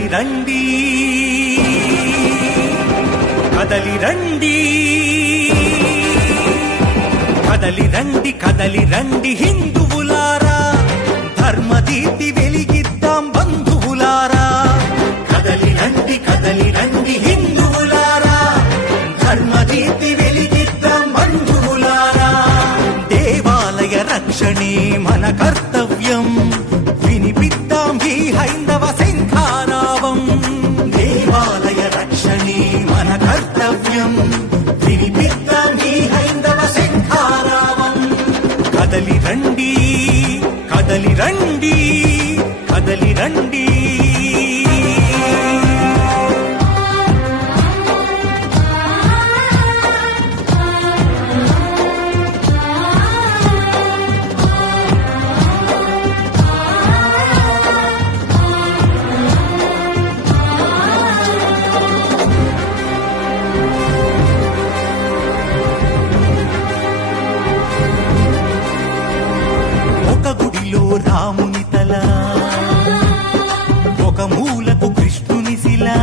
రండి. కదలి రండి. కదలి రండి కదలి రండి హిందువులారా. ధర్మదీతి వెలిగిద్దాం బంధువులారా. కదలి రండి కదలి రండి హిందువులారా. ధర్మదీతి వెలిగిద్దాం బంధువులారా. దేవాలయ రక్షణే మన కర్తవ్యం కర్తవ్యం వినిపిద్దాం నీ హైందవ శంఖారావం. కదలి రండి కదలి రండి కదలి రండి. ఒక మూలకు కృష్ణుని శిలా.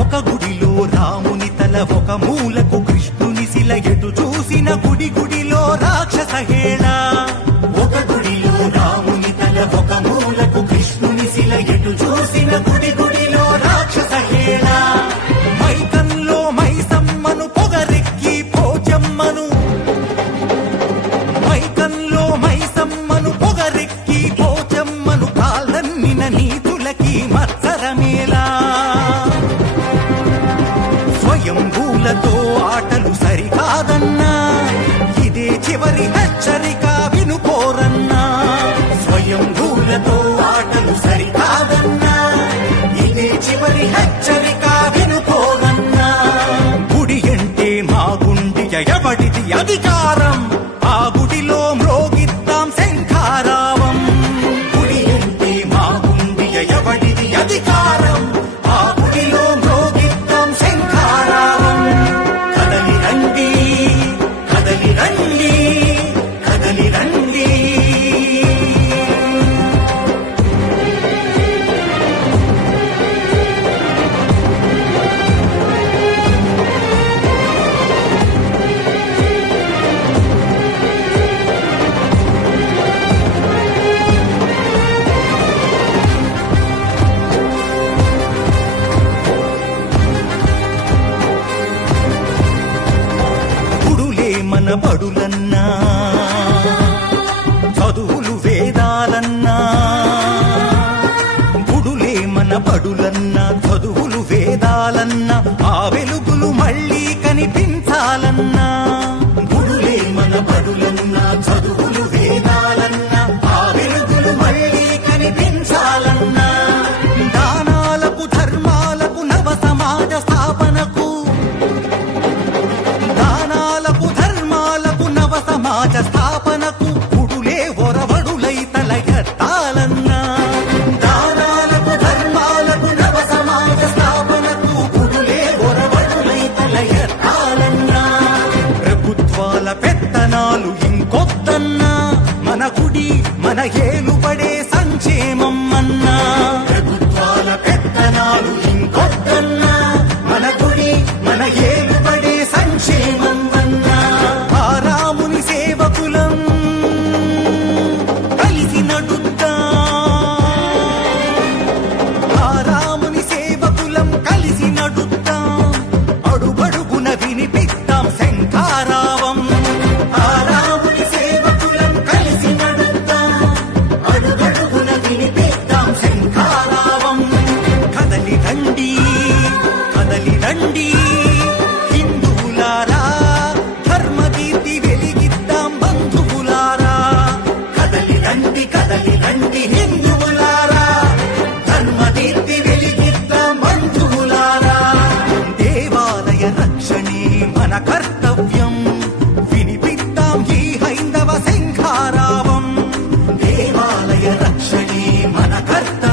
ఒక గుడిలో రాముని తల ఒక మూలకు కృష్ణుని శిల. ఎటు చూసిన గుడి గుడిలో రాక్షస హేళ. కాదన్నా ఇది చివరి హెచ్చరిక. గుడులే బడులన్నా చదువులు వేదాలన్నా గుడులే మన పడులన్నా చదువులు వేదాలన్నా ఆ వెలుగులు మళ్ళీ కనిపించాలన్నా. దినాలు ఇంకొద్దన్నా మన గుడి మన ఏలుబడే సంక్షేమం అన్నా ప్రభుత్వాల పెత్తనాలు ఇంకొద్దన్నా మన గుడి మన ఏలుబడే సంక్షేమం అన్నా ఆ రాముని సేవకులం కలిసి నడుద్దా. ఆ రాముని సేవకులం కలిసి నడుద్దా. అడుగడుగున వినిపిస్తా మన కర్తవ్యం. వినిపిద్దాం ఈ హైందవ సింహారావం. దేవాలయ రక్షణే మన కర్తవ్యం